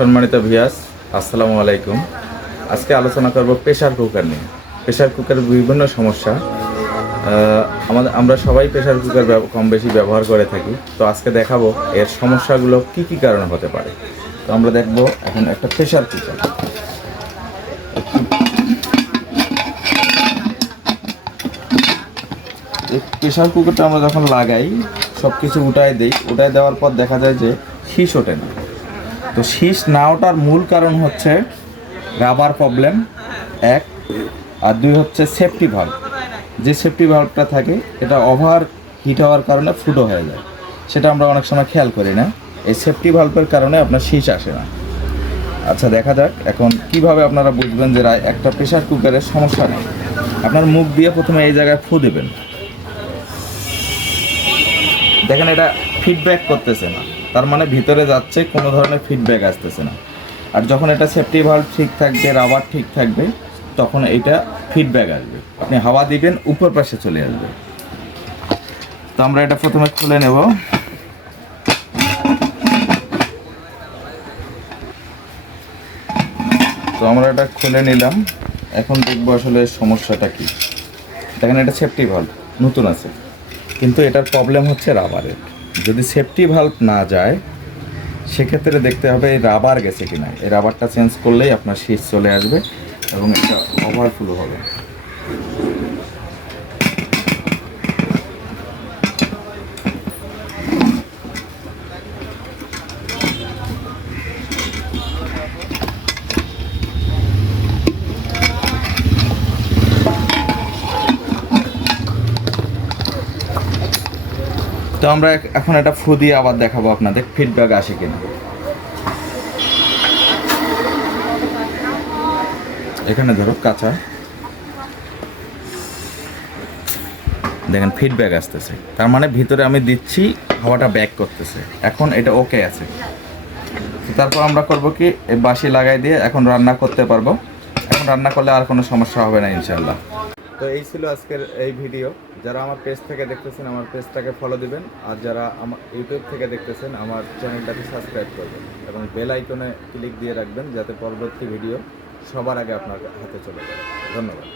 সম্মানিত ভিউয়ার্স, আসসালামু আলাইকুম। আজকে আলোচনা করব প্রেসার কুকার নিয়ে। প্রেসার কুকারের বিভিন্ন সমস্যা। আমরা সবাই প্রেসার কুকার কম বেশি ব্যবহার করে থাকি। তো আজকে দেখাবো এর সমস্যাগুলো কি কি কারণে হতে পারে। তো আমরা দেখব এখন একটা প্রেসার কুকার। এই প্রেসার কুকারটা আমরা যখন লাগাই সব কিছু উঠায় দেওয়ার পর দেখা যায় যে শীষ ওঠে না। তো শীষ না ওঠার মূল কারণ হচ্ছে রাবার প্রবলেম এক, আর দুই হচ্ছে সেফটি ভাল্ব। যে সেফটি ভাল্বটা থাকে এটা ওভার হিট হওয়ার কারণে ফুটো হয়ে যায়, সেটা আমরা অনেক সময় খেয়াল করি না। এই সেফটি ভাল্বের কারণে আপনার শীষ আসে না। আচ্ছা, দেখা যাক এখন কিভাবে আপনারা বুঝবেন যে একটা প্রেসার কুকারের সমস্যা নেই। আপনার মুখ দিয়ে প্রথমে এই জায়গায় ফু দেবেন। দেখেন এটা ফিডব্যাক করতেছে না, তার মানে ভিতরে যাচ্ছে, কোনো ধরনের ফিডব্যাক আসতেছে না। আর যখন এটা সেফটি ভাল্ব ঠিক থাকবে, রাবার ঠিক থাকবে, তখন এটা ফিডব্যাক আসবে। আপনি হাওয়া দিবেন, উপর পাশে চলে আসবে। তো আমরা এটা প্রথমে খুলে নেব। তো আমরা এটা খুলে নিলাম। এখন দেখবো আসলে সমস্যাটা কি। দেখেন এটা সেফটি ভাল্ব নতুন আছে, কিন্তু এটার প্রবলেম হচ্ছে রাবারের। যদি সেফটি ভাল্ব না যায় সেক্ষেত্রে দেখতে হবে এই রাবার গেছে কিনা। এই রাবারটা চেঞ্জ করলেই আপনার শীষ চলে আসবে এবং এটা ওভারফ্লো হবে। তো আমরা এখন এটা ফু দিয়ে আবার দেখাবো আপনাদের ফিডব্যাক আসে কিনা। এখানে ধরো কাঁচা, দেখেন ফিডব্যাক আসতেছে, তার মানে ভিতরে আমি দিচ্ছি, হাওয়াটা ব্যাক করতেছে। এখন এটা ওকে আছে। তারপর আমরা করব কি, এই বাঁশি লাগাই দিয়ে এখন রান্না করতে পারবো। এখন রান্না করলে আর কোনো সমস্যা হবে না ইনশাল্লাহ। তো এই ছিল আজকের এই ভিডিও। যারা আমার পেজ থেকে দেখতেছেন আমার পেজটাকে ফলো দিবেন, আর যারা আমার ইউটিউব থেকে দেখতেছেন আমার চ্যানেলটাকে সাবস্ক্রাইব করবেন এবং বেল আইকনে ক্লিক দিয়ে রাখবেন, যাতে পরবর্তী ভিডিও সবার আগে আপনার হাতে চলে যায়। ধন্যবাদ।